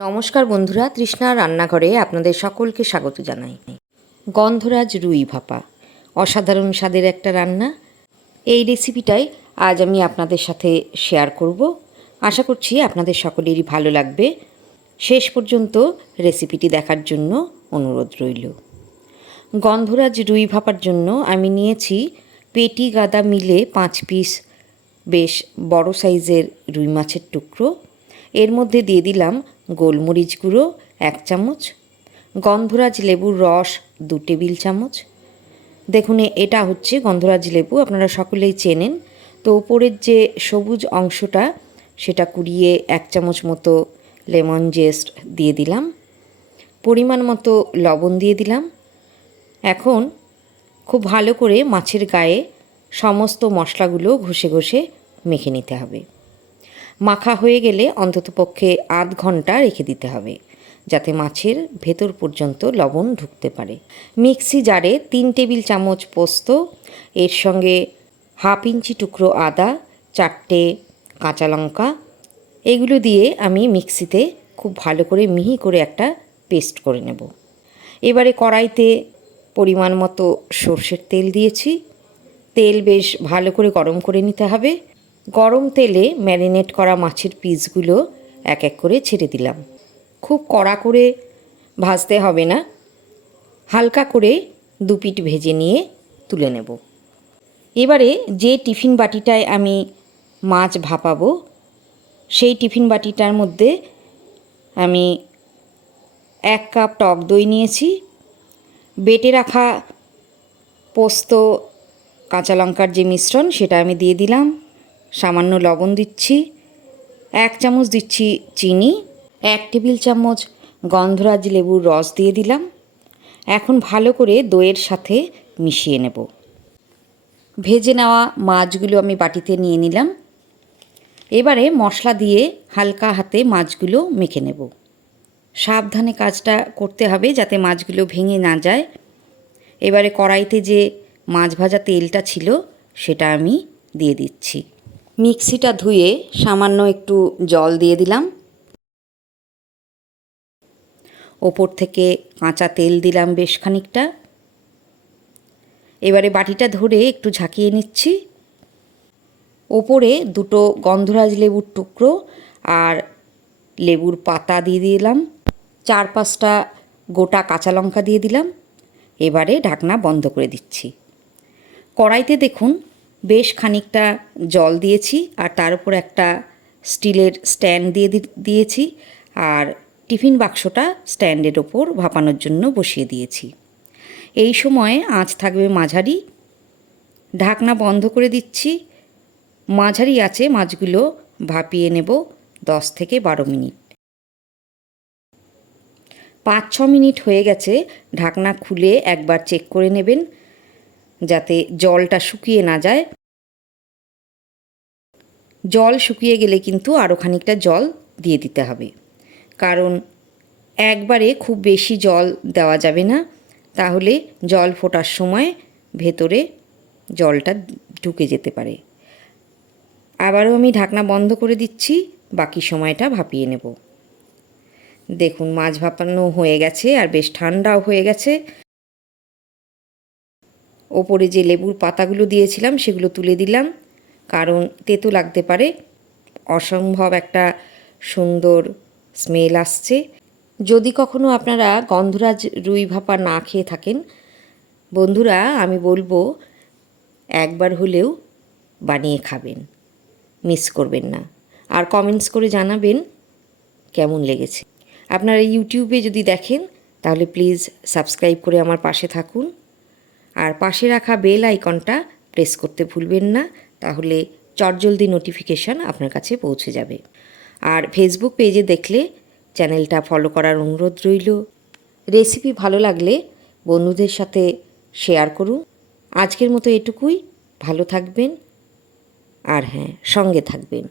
নমস্কার বন্ধুরা, তৃষ্ণা রান্নাঘরে আপনাদের সকলকে স্বাগত জানাই। গন্ধরাজ রুই ভাপা, অসাধারণ স্বাদের একটা রান্না। এই রেসিপিটাই আজ আমি আপনাদের সাথে শেয়ার করব। আশা করছি আপনাদের সকলেরই ভালো লাগবে। শেষ পর্যন্ত রেসিপিটি দেখার জন্য অনুরোধ রইল। গন্ধরাজ রুই ভাপার জন্য আমি নিয়েছি পেটি গাদা মিলে পাঁচ পিস বেশ বড় সাইজের রুই মাছের টুকরো। এর মধ্যে দিয়ে দিলাম গোলমরিচ গুঁড়ো এক চামচ, গন্ধরাজ লেবুর রস দু টেবিল চামচ। দেখুন, এটা হচ্ছে গন্ধরাজ লেবু, আপনারা সকলেই চেনেন। তো উপরের যে সবুজ অংশটা, সেটা কুড়িয়ে এক চামচ মতো লেমন জেস্ট দিয়ে দিলাম। পরিমাণ মতো লবণ দিয়ে দিলাম। এখন খুব ভালো করে মাছের গায়ে সমস্ত মশলাগুলো ঘষে ঘষে মেখে নিতে হবে। মাখা হয়ে গেলে অন্ততপক্ষে আধ ঘণ্টা রেখে দিতে হবে, যাতে মাছের ভেতর পর্যন্ত লবণ ঢুকতে পারে। মিক্সি জারে তিন টেবিল চামচ পোস্ত, এর সঙ্গে হাফ ইঞ্চি টুকরো আদা, চারটে কাঁচা লঙ্কা, এগুলো দিয়ে আমি মিক্সিতে খুব ভালো করে মিহি করে একটা পেস্ট করে নেব। এবারে কড়াইতে পরিমাণ মতো সর্ষের তেল দিয়েছি। তেল বেশ ভালো করে গরম করে নিতে হবে। গরম তেলে ম্যারিনেট করা মাছের পিসগুলো এক এক করে ছেড়ে দিলাম। খুব কড়া করে ভাজতে হবে না। হালকা করে দু পিঠ ভেজে নিয়ে তুলে নেব। এবারে যে টিফিন বাটিটায় আমি মাছ ভাপাবো, সেই টিফিন বাটিটার মধ্যে আমি এক কাপ টক দই নিয়েছি, বেটে রাখা পোস্ত, কাঁচা লঙ্কার যে মিশ্রণ সেটা আমি দিয়ে দিলাম। সামান্য লবণ দিচ্ছি, এক চামচ দিচ্ছি চিনি, এক টেবিল চামচ গন্ধরাজ লেবুর রস দিয়ে দিলাম। এখন ভালো করে দইয়ের সাথে মিশিয়ে নেব। ভেজে নেওয়া মাছগুলো আমি বাটিতে নিয়ে নিলাম। এবারে মশলা দিয়ে হালকা হাতে মাছগুলো মেখে নেব। সাবধানে কাজটা করতে হবে যাতে মাছগুলো ভেঙে না যায়। এবারে কড়াইতে যে মাছ ভাজা তেলটা ছিল, সেটা আমি দিয়ে দিচ্ছি। মিক্সিটা ধুয়ে সামান্য একটু জল দিয়ে দিলাম। ওপর থেকে কাঁচা তেল দিলাম বেশ খানিকটা। এবারে বাটিটা ধরে একটু ঝাঁকিয়ে নিচ্ছি। ওপরে দুটো গন্ধরাজ লেবুর টুকরো আর লেবুর পাতা দিয়ে দিলাম। চার পাঁচটা গোটা কাঁচা লঙ্কা দিয়ে দিলাম। এবারে ঢাকনা বন্ধ করে দিচ্ছি। কড়াইতে দেখুন বেশ খানিকটা জল দিয়েছি আর তার উপর একটা স্টিলের স্ট্যান্ড দিয়ে দিয়েছি আর টিফিন বাক্সটা স্ট্যান্ডের ওপর ভাপানোর জন্য বসিয়ে দিয়েছি। এই সময়ে আঁচ থাকবে মাঝারি, ঢাকনা বন্ধ করে দিচ্ছি, মাঝারি আছে মাছগুলো ভাপিয়ে নেব দশ থেকে বারো মিনিট। পাঁচ ছ মিনিট হয়ে গেছে, ঢাকনা খুলে একবার চেক করে নেবেন। যাতে জলটা শুকিয়ে না যায়। জল শুকিয়ে গেলে কিন্তু আরও খানিকটা জল দিয়ে দিতে হবে। কারণ একবারে খুব বেশি জল দেওয়া যাবে না, তাহলে জল ফোটার সময় ভেতরে জলটা ঢুকে যেতে পারে। আবারও আমি ঢাকনা বন্ধ করে দিচ্ছি, বাকি সময়টা ভাপিয়ে নেব। দেখুন, মাছ ভাপানো হয়ে গেছে আর বেশ ঠান্ডাও হয়ে গেছে। ওপরে যে লেবুর পাতাগুলো দিয়েছিলাম সেগুলো তুলে দিলাম। কারণ তেতো লাগতে পারে। অসম্ভব একটা সুন্দর স্মেল আসছে। যদি কখনো আপনারা গন্ধরাজ রুই ভাপা না খেয়ে থাকেন, বন্ধুরা, আমি বলব একবার হলেও বানিয়ে খাবেন। মিস করবেন না। আর কমেন্টস করে জানাবেন কেমন লেগেছে। আপনারা ইউটিউবে যদি দেখেন, তাহলে প্লিজ সাবস্ক্রাইব করে আমার পাশে থাকুন। আর পাশে রাখা বেল আইকনটা প্রেস করতে ভুলবেন না, তাহলে চটজলদি নোটিফিকেশান আপনার কাছে পৌঁছে যাবে। আর ফেসবুক পেজে দেখলে চ্যানেলটা ফলো করার অনুরোধ রইল। রেসিপি ভালো লাগলে বন্ধুদের সাথে শেয়ার করুন। আজকের মতো এটুকুই, ভালো থাকবেন। আর হ্যাঁ সঙ্গে থাকবেন।